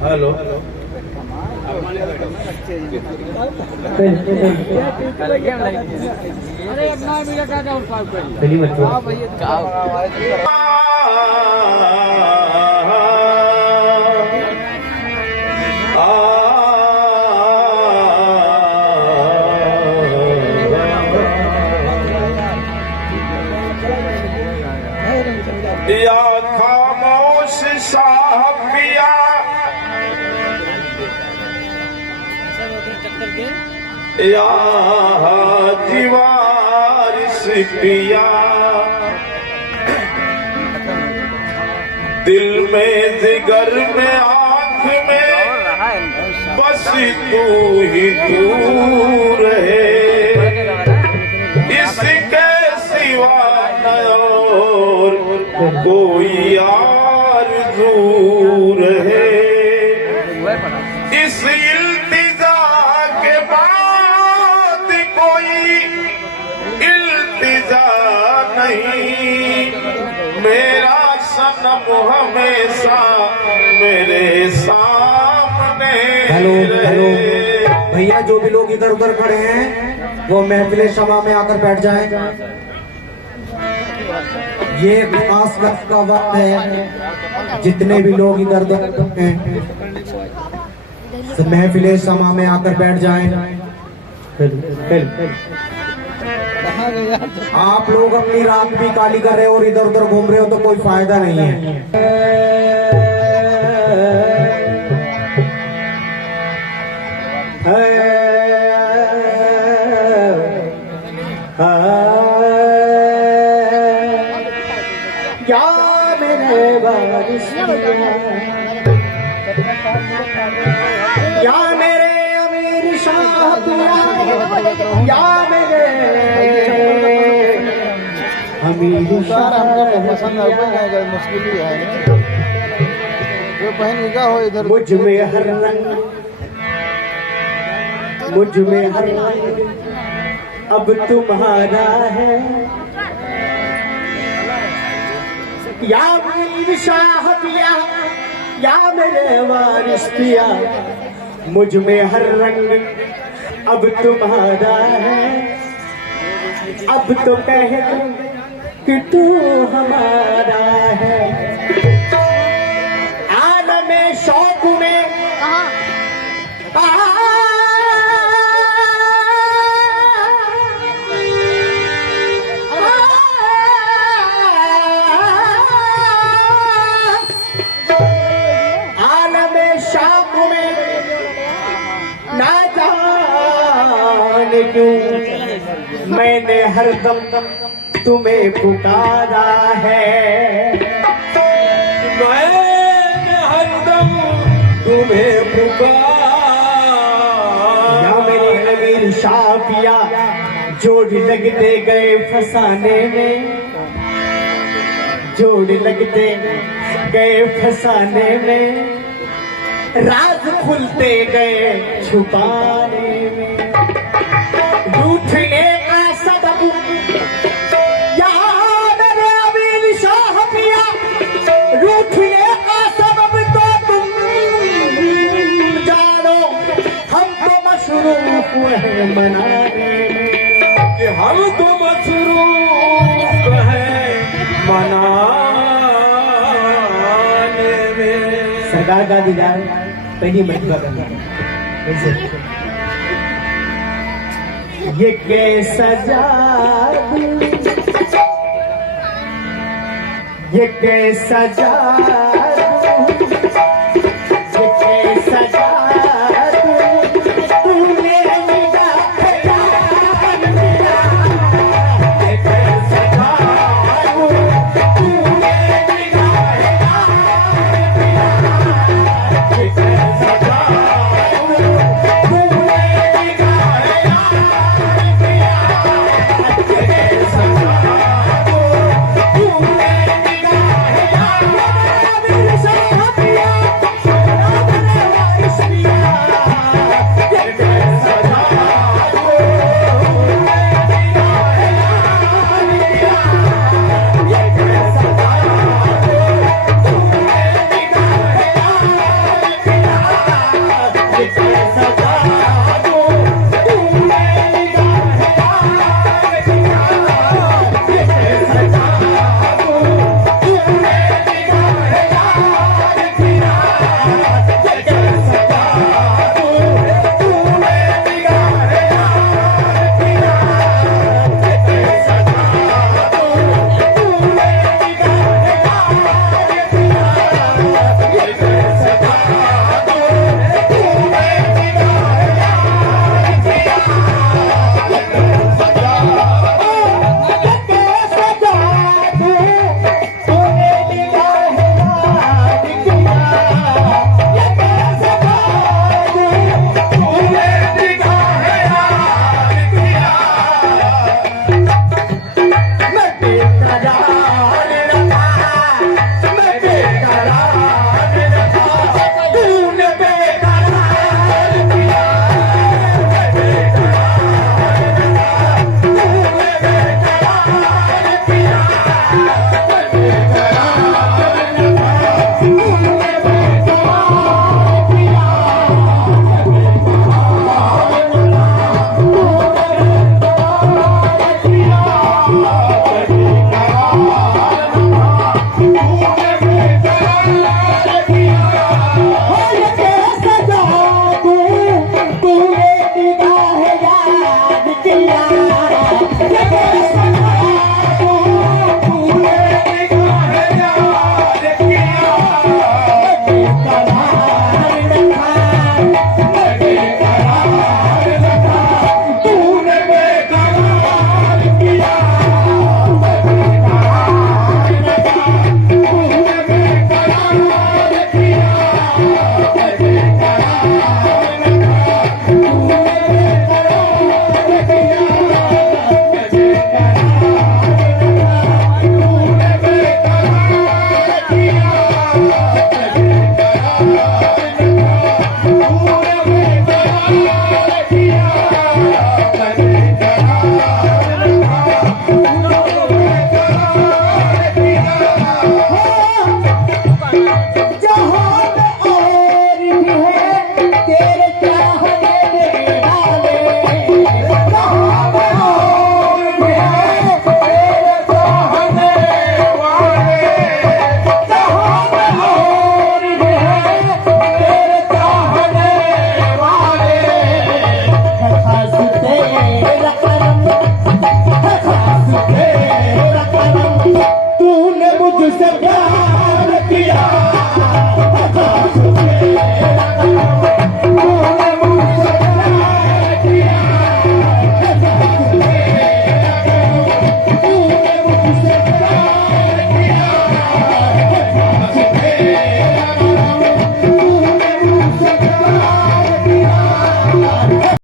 Hello अरे अपना media का चलिए बच्चों या खामोश साहबिया या जीवारिस पिया दिल में जिगर में आँख में बस तू ही तू रहे इसके सिवा न और कोई आरज़ू रहे इस इल्तिजा के बाद कोई इल्तिजा नहीं मेरा सनम हमेशा मेरे सामने हेलो भैया, जो भी लोग इधर उधर खड़े हैं वो महफिल शमा में आकर बैठ जाएं। ये खास वक्त का वक्त है, जितने भी लोग इधर उधर हैं तो महफिल शमा में आकर बैठ जाएं। आप लोग अपनी रात भी काली कर रहे हो और इधर उधर घूम रहे हो तो कोई फायदा नहीं है। क्या मेरे बारिश या मेरे अमीर शाह पिया या मेरे अमीर शाह मुश्किल ही है जो पहन का हो इधर मुझ में हर रंग मुझ में हर रंग अब तुम्हारा है या मेरी शाह पिया या मेरे वारिस पिया मुझ में हर रंग अब तुम्हारा है अब तो कह दूं कि तू हमारा है आलमे शौक में मैंने हरदम तुम्हें पुकारा है मैंने हरदम तुम्हें पुकारा या मेरे अमीर शाह पिया जोड़ लगते गए फसाने में जोड़ लगते गए फसाने में राज खुलते गए छुपाने में रूठने का सबब यहाँ मेरे अमीर शाह पिया रूठने का सबब तो तुम जानो हम तो मशरूफ हैं मनाने में कि हम तो मसरूफ हैं मनाने में सरकार का दीदार पहली मर्तबा करना कैसे ये कैसा जादू ये कैसा जादू ये कैसा जादू तूने निगाह पे डाल दिया ये कैसा जादू तुझसे प्यार किया